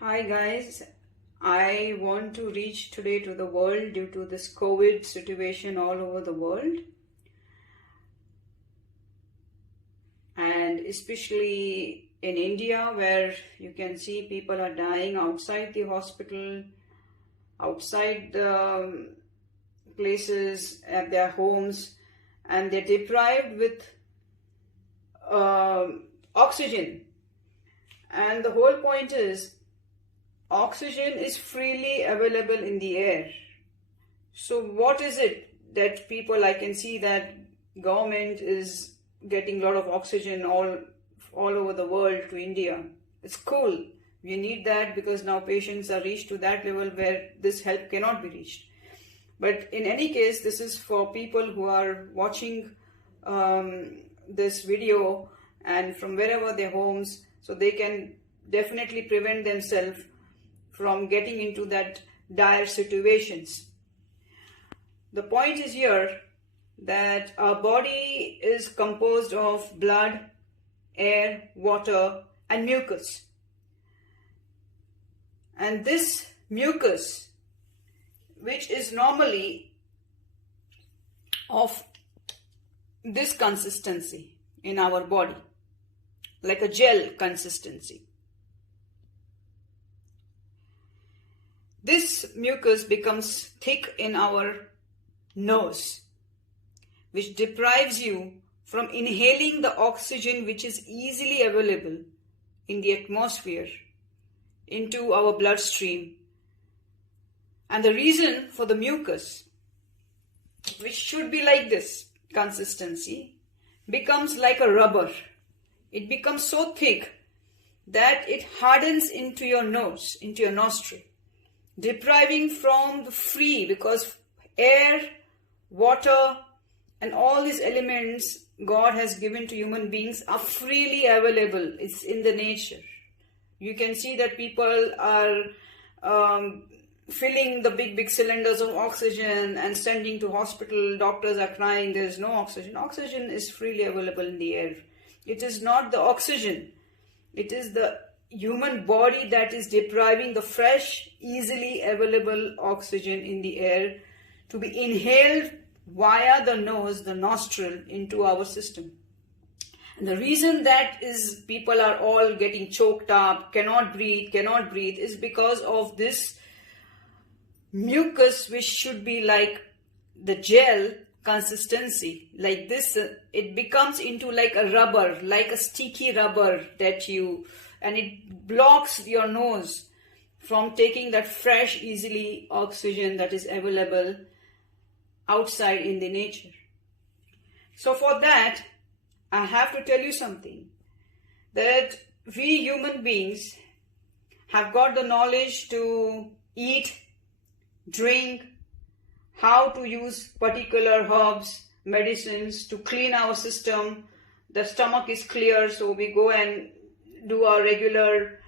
Hi guys, I want to reach today to the world due to this COVID situation all over the world, and especially in India, where you can see people are dying outside the hospital, outside the places at their homes, and they're deprived with oxygen. And the whole point is, oxygen is freely available in the air. So what is it that people, I can see that government is getting a lot of oxygen all over the world to India. It's cool. We need that because now patients are reached to that level where this help cannot be reached. But in any case, this is for people who are watching this video and from wherever their homes, so they can definitely prevent themselves from getting into that dire situations. The point is here that our body is composed of blood, air, water, and mucus. And this mucus, which is normally of this consistency in our body, like a gel consistency. This mucus becomes thick in our nose, which deprives you from inhaling the oxygen which is easily available in the atmosphere into our bloodstream. And the reason for the mucus, which should be like this consistency, becomes like a rubber. It becomes so thick that it hardens into your nose, into your nostril, depriving from the free, because air, water, and all these elements God has given to human beings are freely available. It's in the nature. You can see that people are filling the big cylinders of oxygen and sending to hospital. Doctors are crying, there is no oxygen. Oxygen is freely available in the air. It is not the oxygen. It is the human body that is depriving the fresh, easily available oxygen in the air to be inhaled via the nose, the nostril, into our system. And the reason that is people are all getting choked up, cannot breathe, is because of this mucus, which should be like the gel consistency, like this. It becomes into like a rubber, like a sticky rubber and it blocks your nose from taking that fresh, easily oxygen that is available outside in the nature. So for that, I have to tell you something, that we human beings have got the knowledge to eat, drink, how to use particular herbs, medicines to clean our system. The stomach is clear, so we go and do our regular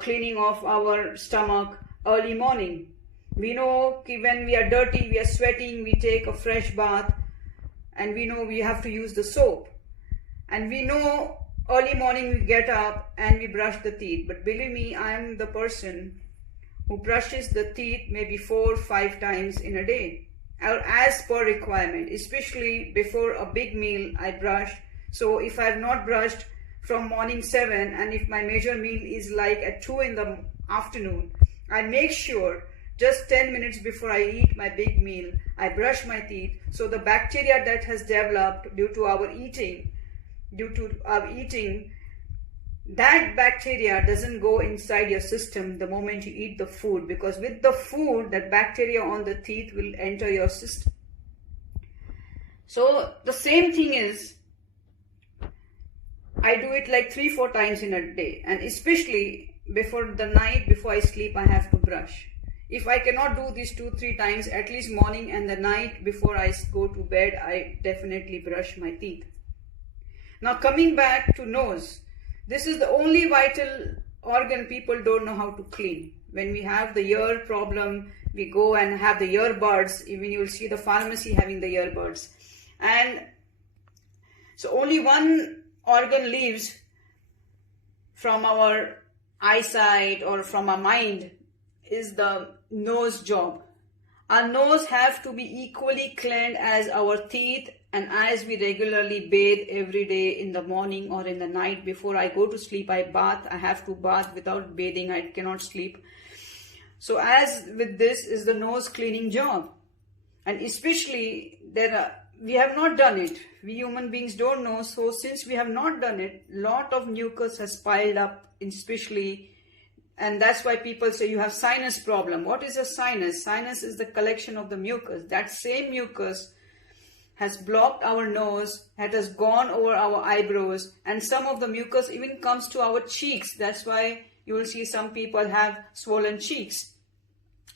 cleaning of our stomach early morning. We know when we are dirty, we are sweating, we take a fresh bath, and we know we have to use the soap. And we know early morning we get up and we brush the teeth. But believe me, I am the person who brushes the teeth maybe 4 or 5 times in a day, or as per requirement. Especially before a big meal, I brush. So if I have not brushed from morning 7, and if my major meal is like at 2 in the afternoon, I make sure just 10 minutes before I eat my big meal, I brush my teeth, so the bacteria that has developed due to our eating, that bacteria doesn't go inside your system the moment you eat the food, because with the food, that bacteria on the teeth will enter your system. So the same thing is, I do it like 3-4 times in a day, and especially before the night, before I sleep, I have to brush. If I cannot do these 2-3 times, at least morning and the night before I go to bed, I definitely brush my teeth. Now coming back to nose, this is the only vital organ people don't know how to clean. When we have the ear problem, we go and have the earbuds. Even you will see the pharmacy having the earbuds. And so only one organ leaves from our eyesight or from our mind is the nose job. Our nose have to be equally cleaned as our teeth, and as we regularly bathe every day in the morning or in the night before I go to sleep, I bath. I have to bath. Without bathing, I cannot sleep. So as with this is the nose cleaning job. And especially we have not done it. We human beings don't know. So since we have not done it, lot of mucus has piled up, especially, and that's why people say you have sinus problem. What is a sinus? Sinus is the collection of the mucus. That same mucus has blocked our nose, it has gone over our eyebrows, and some of the mucus even comes to our cheeks. That's why you will see some people have swollen cheeks,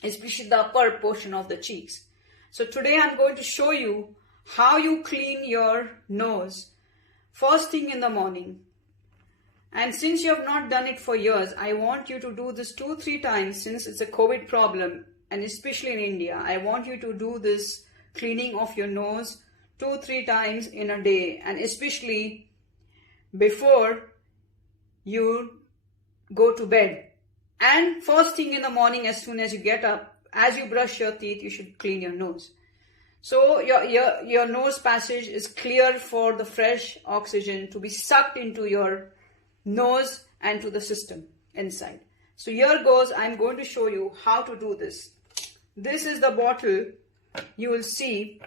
especially the upper portion of the cheeks. So today I'm going to show you how you clean your nose first thing in the morning. And since you have not done it for years, I want you to do this 2-3 times, since it's a COVID problem, and especially in India. I want you to do this cleaning of your nose 2-3 times in a day, and especially before you go to bed. And first thing in the morning, as soon as you get up, as you brush your teeth, you should clean your nose. So your nose passage is clear for the fresh oxygen to be sucked into your nose and to the system inside. So here goes, I'm going to show you how to do this. This is the bottle you will see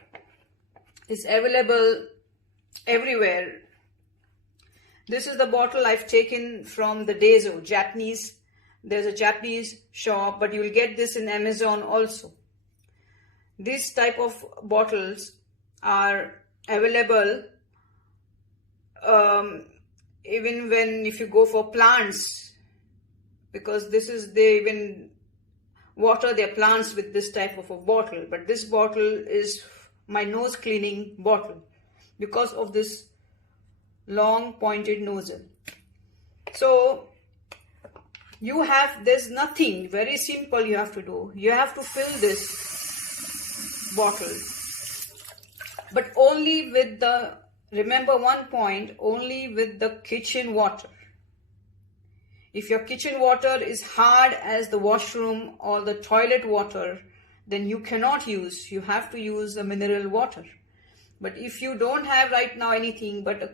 is available everywhere. This is the bottle I've taken from the Daiso, Japanese. There's a Japanese shop, but you will get this in Amazon also. These type of bottles are available even if you go for plants, because they even water their plants with this type of a bottle. But this bottle is my nose cleaning bottle because of this long pointed nozzle. So there's nothing, very simple you have to do. You have to fill this bottle, but only with remember one point, only with the kitchen water. If your kitchen water is hard as the washroom or the toilet water, then you cannot use. You have to use the mineral water. But if you don't have right now anything but a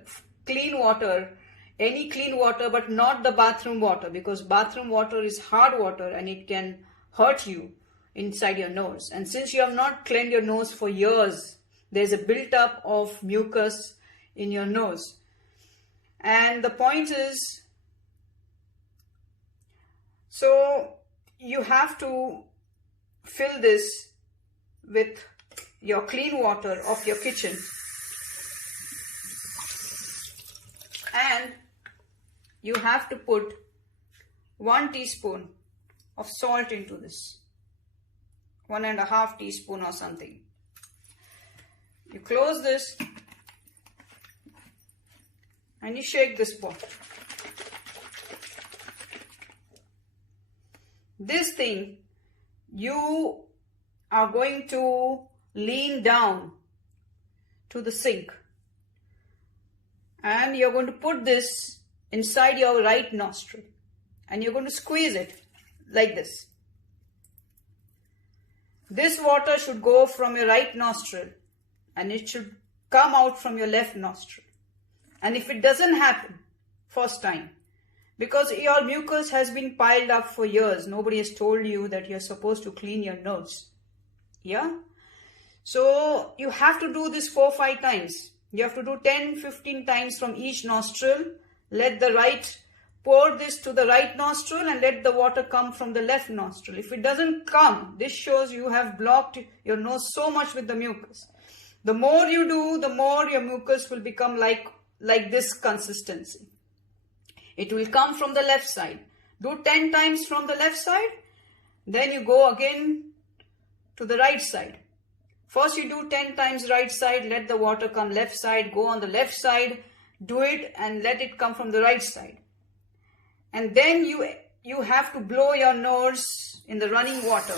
clean water, any clean water, but not the bathroom water, because bathroom water is hard water and it can hurt you inside your nose. And since you have not cleaned your nose for years, there's a built-up of mucus in your nose. And the point is, so you have to fill this with your clean water of your kitchen, and you have to put 1 teaspoon of salt into this, 1.5 teaspoon or something. You close this and you shake this bottle. This thing, you are going to lean down to the sink and you're going to put this inside your right nostril and you're going to squeeze it like this. This water should go from your right nostril and it should come out from your left nostril. And if it doesn't happen first time, because your mucus has been piled up for years, nobody has told you that you're supposed to clean your nose. Yeah? So you have to do this 4-5 times. You have to do 10-15 times from each nostril. Pour this to the right nostril and let the water come from the left nostril. If it doesn't come, this shows you have blocked your nose so much with the mucus. The more you do, the more your mucus will become like this consistency. It will come from the left side. Do 10 times from the left side. Then you go again to the right side. First you do 10 times right side, let the water come left side, go on the left side, do it and let it come from the right side. And then you have to blow your nose in the running water.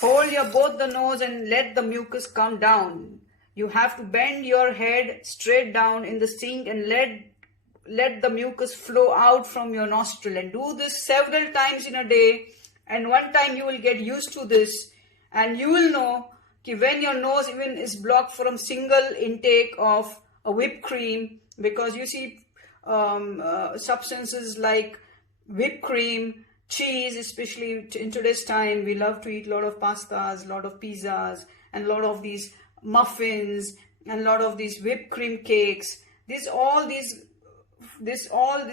Hold both the nose and let the mucus come down. You have to bend your head straight down in the sink and let let the mucus flow out from your nostril, and do this several times in a day. And one time you will get used to this, and you will know when your nose even is blocked from single intake of a whipped cream, because you see substances like whipped cream, cheese, especially in today's time, we love to eat a lot of pastas, a lot of pizzas, and a lot of these muffins, and a lot of these whipped cream cakes. This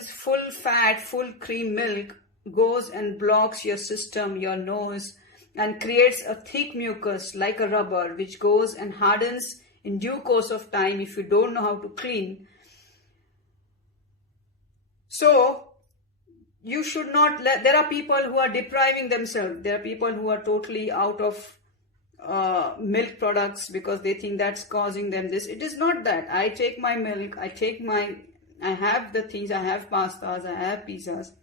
full fat, full cream milk goes and blocks your system, your nose, and creates a thick mucus like a rubber, which goes and hardens in due course of time if you don't know how to clean. So you should not let, there are people who are depriving themselves. There are people who are totally out of milk products because they think that's causing them this. It is not that. I take my milk, I have the things, I have pastas, I have pizzas.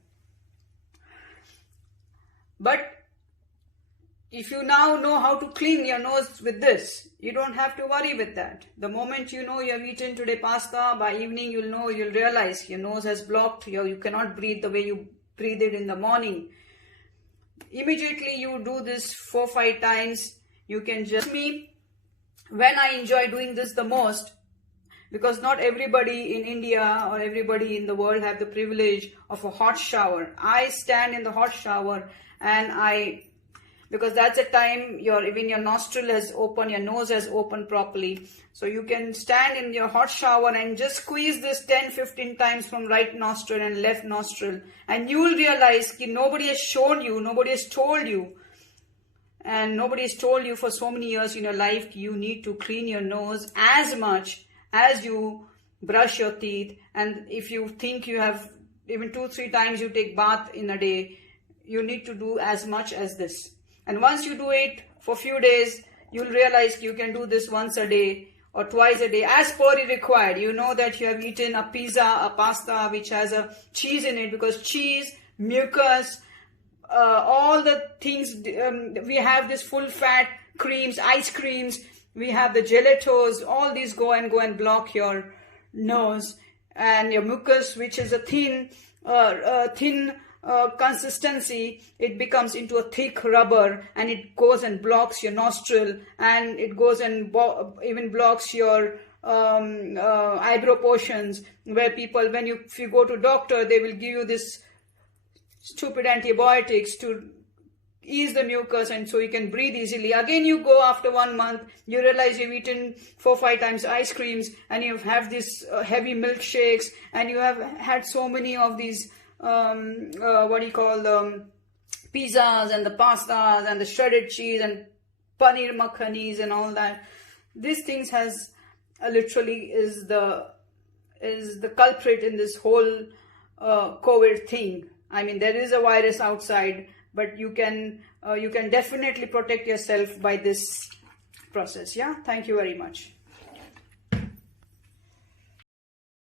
But if you now know how to clean your nose with this, you don't have to worry with that. The moment you know you have eaten today pasta, by evening you'll realize your nose has blocked, you cannot breathe the way you breathe it in the morning. Immediately you do this 4 or 5 times. You can just me when I enjoy doing this the most, because not everybody in India or everybody in the world have the privilege of a hot shower. I stand in the hot shower, and because that's a time even your nostril has opened, your nose has opened properly. So you can stand in your hot shower and just squeeze this 10-15 times from right nostril and left nostril. And you will realize that nobody has shown you, nobody has told you. And nobody has told you for so many years in your life you need to clean your nose as much as you brush your teeth. And if you think you have even 2-3 times you take bath in a day, you need to do as much as this. And once you do it for a few days, you'll realize you can do this once a day or twice a day as per required. You know that you have eaten a pizza, a pasta which has a cheese in it, because cheese, mucus, all the things, we have this full fat creams, ice creams, we have the gelatos, all these go and block your nose, and your mucus, which is a thin consistency, it becomes into a thick rubber, and it goes and blocks your nostril, and it goes and even blocks your eyebrow portions, where people, if you go to doctor, they will give you this stupid antibiotics to ease the mucus, and so you can breathe easily. Again, you go after 1 month, you realize you've eaten 4 or 5 times ice creams, and you have these heavy milkshakes, and you have had so many of these pizzas and the pastas and the shredded cheese and paneer makhanis and all that. These things has literally is the culprit in this whole COVID thing. I mean, there is a virus outside, but you can definitely protect yourself by this process. Yeah, thank you very much.